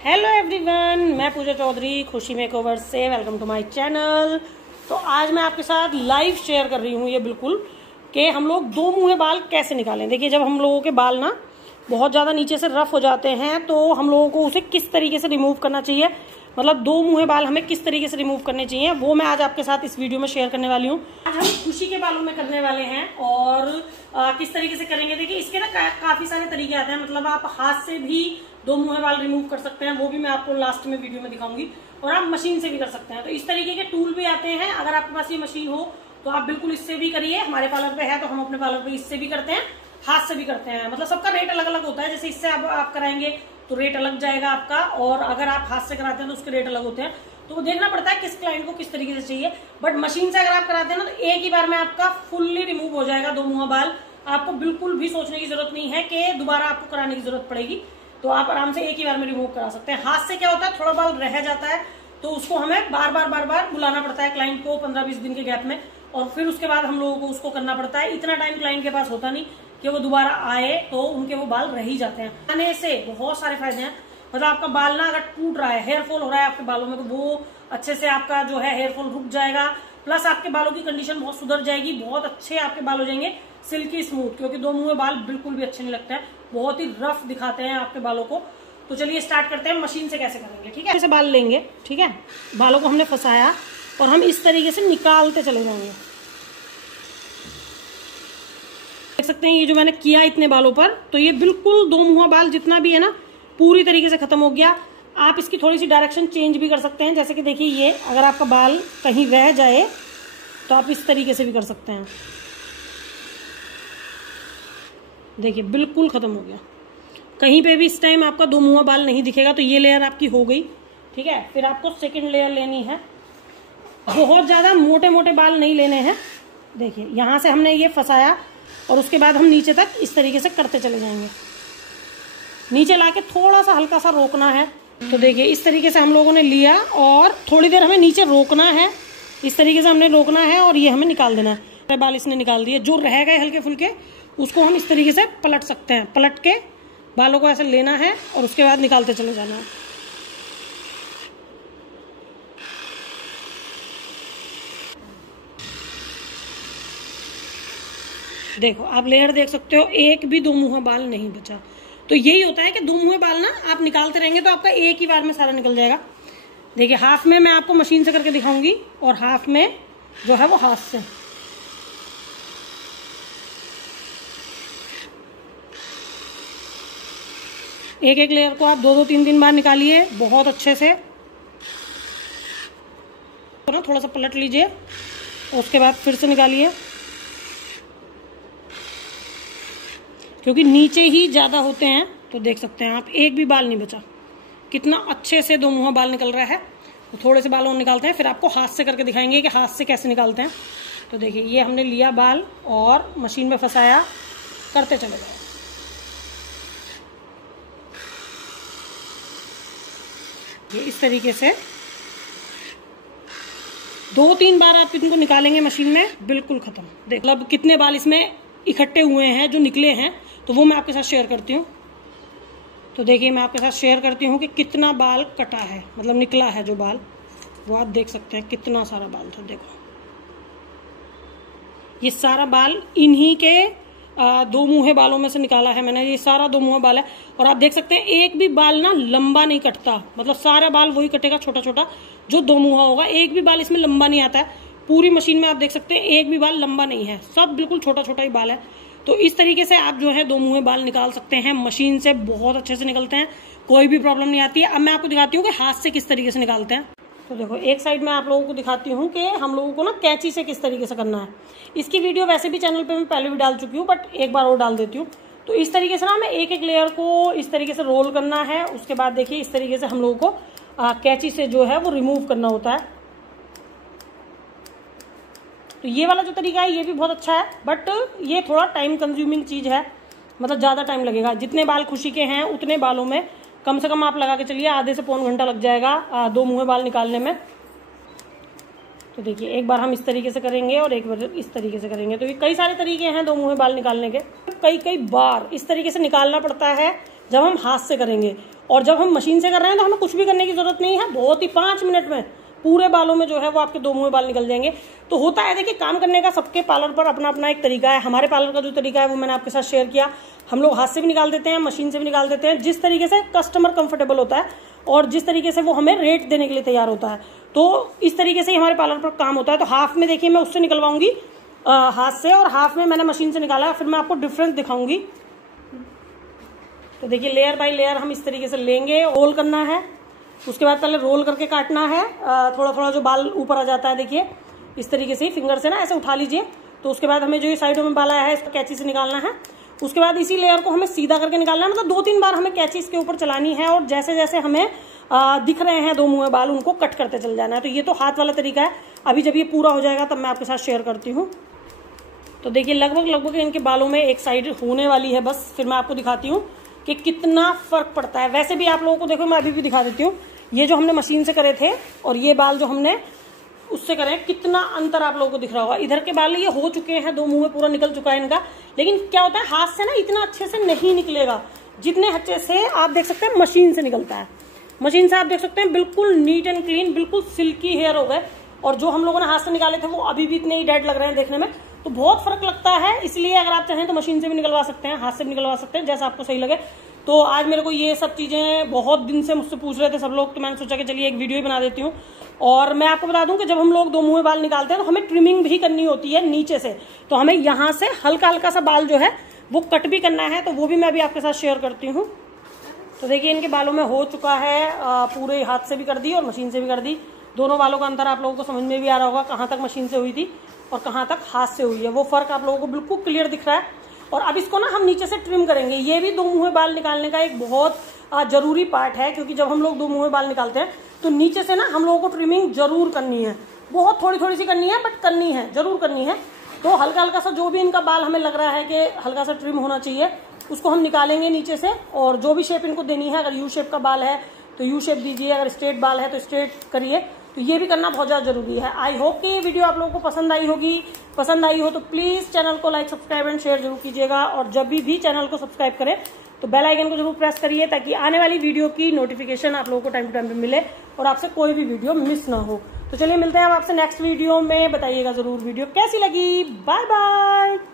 Hello everyone, मैं पूजा चौधरी खुशी makeover से वेलकम टू माय चैनल। तो आज मैं आपके साथ लाइव शेयर कर रही हूँ ये बिल्कुल कि हम लोग दो मुँहे बाल कैसे निकालें। देखिए, जब हम लोगों के बाल ना बहुत ज़्यादा नीचे से रफ हो जाते हैं तो हम लोगों को उसे किस तरीके से रिमूव करना चाहिए, मतलब दो मुँहे बाल हमें किस तरीके से रिमूव करने चाहिए, वो मैं आज आपके साथ इस वीडियो में शेयर करने वाली हूँ। आज हम खुशी के बालों में करने वाले हैं और किस तरीके से करेंगे। देखिए, इसके ना काफी सारे तरीके आते हैं, मतलब आप हाथ से भी दो मुँहे बाल रिमूव कर सकते हैं, वो भी मैं आपको लास्ट में वीडियो में दिखाऊंगी, और आप मशीन से भी कर सकते हैं। तो इस तरीके के टूल भी आते हैं। अगर आपके पास ये मशीन हो तो आप बिल्कुल इससे भी करिए। हमारे पार्लर पे है तो हम अपने पार्लर पे इससे भी करते हैं, हाथ से भी करते हैं। मतलब सबका रेट अलग अलग होता है। जैसे इससे आप कराएंगे तो रेट अलग जाएगा आपका, और अगर आप हाथ से कराते हैं तो उसके रेट अलग होते हैं। तो वो देखना पड़ता है किस क्लाइंट को किस तरीके से चाहिए। बट मशीन से अगर आप कराते हैं ना तो एक ही बार में आपका फुल्ली रिमूव हो जाएगा दो मुँह बाल। आपको बिल्कुल भी सोचने की जरूरत नहीं है कि दोबारा आपको कराने की जरूरत पड़ेगी। तो आप आराम से एक ही बार में रिमूव करा सकते हैं। हाथ से क्या होता है, थोड़ा बाल रह जाता है तो उसको हमें बार बार बुलाना पड़ता है क्लाइंट को 15-20 दिन के गैप में, और फिर उसके बाद हम लोगों को उसको करना पड़ता है। इतना टाइम क्लाइंट के पास होता नहीं कि वो दोबारा आए, तो उनके वो बाल रह ही जाते हैं। आने से बहुत सारे फायदे हैं। मतलब आपका बाल ना अगर टूट रहा है, हेयर फॉल हो रहा है आपके बालों में, तो वो अच्छे से आपका जो है हेयर फॉल रुक जाएगा। प्लस आपके बालों की कंडीशन बहुत सुधर जाएगी, बहुत अच्छे आपके बाल हो जाएंगे सिल्की स्मूथ। क्योंकि दो मुँहे बाल बिल्कुल भी अच्छे नहीं लगते हैं, बहुत ही रफ दिखाते हैं आपके बालों को। तो चलिए स्टार्ट करते हैं मशीन से कैसे करेंगे। ठीक है, ऐसे बाल लेंगे। ठीक है, बालों को हमने फंसाया और हम इस तरीके से निकालते चले जाएंगे। देख सकते हैं ये जो मैंने किया इतने बालों पर, तो ये बिल्कुल दो मुँहा बाल जितना भी है ना पूरी तरीके से खत्म हो गया। आप इसकी थोड़ी सी डायरेक्शन चेंज भी कर सकते हैं। जैसे कि देखिए, ये अगर आपका बाल कहीं रह जाए तो आप इस तरीके से भी कर सकते हैं। देखिए बिल्कुल खत्म हो गया। कहीं पे भी इस टाइम आपका दो मुँहा बाल नहीं दिखेगा। तो ये लेयर आपकी हो गई। ठीक है, फिर आपको सेकंड लेयर लेनी है। बहुत ज़्यादा मोटे मोटे बाल नहीं लेने हैं। देखिए, यहाँ से हमने ये फंसाया और उसके बाद हम नीचे तक इस तरीके से करते चले जाएंगे। नीचे लाके थोड़ा सा हल्का सा रोकना है। तो देखिए इस तरीके से हम लोगों ने लिया और थोड़ी देर हमें नीचे रोकना है। इस तरीके से हमने रोकना है और ये हमें निकाल देना है। बाल इसने निकाल दिए। जो रह गए हल्के फुल्के उसको हम इस तरीके से पलट सकते हैं। पलट के बालों को ऐसे लेना है और उसके बाद निकालते चले जाना है। देखो, आप लेयर देख सकते हो, एक भी दो मुँहा बाल नहीं बचा। तो यही होता है कि दो मुँहे बाल ना आप निकालते रहेंगे तो आपका एक ही बार में सारा निकल जाएगा। देखिए, हाफ में मैं आपको मशीन से करके दिखाऊंगी और हाफ में जो है वो हाथ से। एक एक लेयर को आप 2-2 3-3 बार निकालिए बहुत अच्छे से। तो ना थोड़ा सा पलट लीजिए और उसके बाद फिर से निकालिए, क्योंकि नीचे ही ज़्यादा होते हैं। तो देख सकते हैं आप, एक भी बाल नहीं बचा। कितना अच्छे से दो मुँहा बाल निकल रहा है। तो थोड़े से बालों निकालते हैं, फिर आपको हाथ से करके दिखाएंगे कि हाथ से कैसे निकालते हैं। तो देखिए, ये हमने लिया बाल और मशीन में फंसाया, करते चले गए। ये इस तरीके से 2-3 बार आप इनको निकालेंगे मशीन में, बिल्कुल खत्म। देख मतलब कितने बाल इसमें इकट्ठे हुए हैं जो निकले हैं, तो वो मैं आपके साथ शेयर करती हूँ। तो देखिए, मैं आपके साथ शेयर करती हूँ कि कितना बाल कटा है, मतलब निकला है जो बाल, वो आप देख सकते हैं कितना सारा बाल था। देखो, ये सारा बाल इन्हीं के दो मुँहे बालों में से निकाला है मैंने। ये सारा दो मुँहा बाल है और आप देख सकते हैं एक भी बाल ना लंबा नहीं कटता। मतलब सारा बाल वही कटेगा छोटा छोटा जो दो मुँहा होगा। एक भी बाल इसमें लंबा नहीं आता है। पूरी मशीन में आप देख सकते हैं एक भी बाल लंबा नहीं है, सब बिल्कुल छोटा छोटा ही बाल है। तो इस तरीके से आप जो है दो मुँहे बाल निकाल सकते हैं मशीन से, बहुत अच्छे से निकलते हैं, कोई भी प्रॉब्लम नहीं आती है। अब मैं आपको दिखाती हूँ कि हाथ से किस तरीके से निकालते हैं। तो देखो, एक साइड में आप लोगों को दिखाती हूँ कि हम लोगों को ना कैंची से किस तरीके से करना है। इसकी वीडियो वैसे भी चैनल पे मैं पहले भी डाल चुकी हूँ, बट एक बार और डाल देती हूँ। तो इस तरीके से ना हमें एक एक लेयर को इस तरीके से रोल करना है। उसके बाद देखिए इस तरीके से हम लोगों को कैंची से जो है वो रिमूव करना होता है। तो ये वाला जो तरीका है ये भी बहुत अच्छा है, बट ये थोड़ा टाइम कंज्यूमिंग चीज़ है। मतलब ज़्यादा टाइम लगेगा। जितने बाल खुशी के हैं उतने बालों में कम से कम आप लगा के चलिए आधे से पौन घंटा लग जाएगा दो मुँहे बाल निकालने में। तो देखिए, एक बार हम इस तरीके से करेंगे और एक बार इस तरीके से करेंगे। तो ये कई सारे तरीके हैं दो मुँहे बाल निकालने के। कई बार इस तरीके से निकालना पड़ता है जब हम हाथ से करेंगे, और जब हम मशीन से कर रहे हैं तो हमें कुछ भी करने की जरूरत नहीं है, बहुत ही 5 मिनट में पूरे बालों में जो है वो आपके 2 मुँहे बाल निकल जाएंगे। तो होता है देखिए, काम करने का सबके पार्लर पर अपना अपना एक तरीका है। हमारे पार्लर का जो तरीका है वो मैंने आपके साथ शेयर किया। हम लोग हाथ से भी निकाल देते हैं, मशीन से भी निकाल देते हैं, जिस तरीके से कस्टमर कंफर्टेबल होता है और जिस तरीके से वो हमें रेट देने के लिए तैयार होता है, तो इस तरीके से ही हमारे पार्लर पर काम होता है। तो हाफ में देखिए मैं उससे निकलवाऊंगी हाथ से, और हाफ में मैंने मशीन से निकाला है। फिर मैं आपको डिफरेंस दिखाऊंगी। तो देखिए लेयर बाय लेयर हम इस तरीके से लेंगे, रोल करना है। उसके बाद पहले रोल करके काटना है, थोड़ा थोड़ा जो बाल ऊपर आ जाता है देखिए इस तरीके से फिंगर से ना ऐसे उठा लीजिए। तो उसके बाद हमें जो ये साइडों में बाल आया है इसको कैंची से निकालना है। उसके बाद इसी लेयर को हमें सीधा करके निकालना है, मतलब 2-3 बार हमें कैंची इसके ऊपर चलानी है, और जैसे जैसे हमें दिख रहे हैं 2 मुँहे बाल उनको कट करते चल जाना है। तो ये तो हाथ वाला तरीका है। अभी जब ये पूरा हो जाएगा तब मैं आपके साथ शेयर करती हूँ। तो देखिए लगभग इनके बालों में एक साइड होने वाली है बस। फिर मैं आपको दिखाती हूँ कि कितना फर्क पड़ता है। वैसे भी आप लोगों को देखो, मैं अभी भी दिखा देती हूँ, ये जो हमने मशीन से करे थे और ये बाल जो हमने उससे करें, कितना अंतर आप लोगों को दिख रहा होगा। इधर के बाल ये हो चुके हैं, 2 मुँह पूरा निकल चुका है इनका, लेकिन क्या होता है हाथ से ना इतना अच्छे से नहीं निकलेगा जितने अच्छे से आप देख सकते हैं मशीन से निकलता है। मशीन से आप देख सकते हैं बिल्कुल नीट एंड क्लीन, बिल्कुल सिल्की हेयर हो गए। और जो हम लोगों ने हाथ से निकाले थे वो अभी भी इतने ही डेड लग रहे हैं देखने में। तो बहुत फर्क लगता है, इसलिए अगर आप चाहें तो मशीन से भी निकलवा सकते हैं, हाथ से भी निकलवा सकते हैं, जैसा आपको सही लगे। तो आज मेरे को ये सब चीजें बहुत दिन से मुझसे पूछ रहे थे सब लोग, तो मैंने सोचा कि चलिए एक वीडियो ही बना देती हूँ। और मैं आपको बता दूं कि जब हम लोग 2 मुँहे बाल निकालते हैं तो हमें ट्रिमिंग भी करनी होती है नीचे से। तो हमें यहाँ से हल्का हल्का सा बाल जो है वो कट भी करना है, तो वो भी मैं अभी आपके साथ शेयर करती हूँ। तो देखिए इनके बालों में हो चुका है, पूरे हाथ से भी कर दी और मशीन से भी कर दी। दोनों बालों का अंतर आप लोगों को समझ में भी आ रहा होगा, कहाँ तक मशीन से हुई थी और कहाँ तक हाथ से हुई है। वो फर्क आप लोगों को बिल्कुल क्लियर दिख रहा है। और अब इसको ना हम नीचे से ट्रिम करेंगे। ये भी 2 मुँहे बाल निकालने का एक बहुत जरूरी पार्ट है, क्योंकि जब हम लोग 2 मुँहे बाल निकालते हैं तो नीचे से ना हम लोगों को ट्रिमिंग जरूर करनी है। बहुत थोड़ी थोड़ी सी करनी है, बट करनी है, जरूर करनी है। तो हल्का हल्का सा जो भी इनका बाल हमें लग रहा है कि हल्का सा ट्रिम होना चाहिए, उसको हम निकालेंगे नीचे से। और जो भी शेप इनको देनी है, अगर यू शेप का बाल है तो यू शेप दीजिए, अगर स्ट्रेट बाल है तो स्ट्रेट करिए। तो ये भी करना बहुत ज्यादा जरूरी है। आई होप कि ये वीडियो आप लोगों को पसंद आई होगी। पसंद आई हो तो प्लीज चैनल को लाइक, सब्सक्राइब एंड शेयर जरूर कीजिएगा। और जब भी चैनल को सब्सक्राइब करें तो बेल आइकन को जरूर प्रेस करिए, ताकि आने वाली वीडियो की नोटिफिकेशन आप लोगों को टाइम टू टाइम पे मिले और आपसे कोई भी वीडियो मिस ना हो। तो चलिए मिलते हैं आपसे नेक्स्ट वीडियो में। बताइएगा जरूर वीडियो कैसी लगी। Bye bye.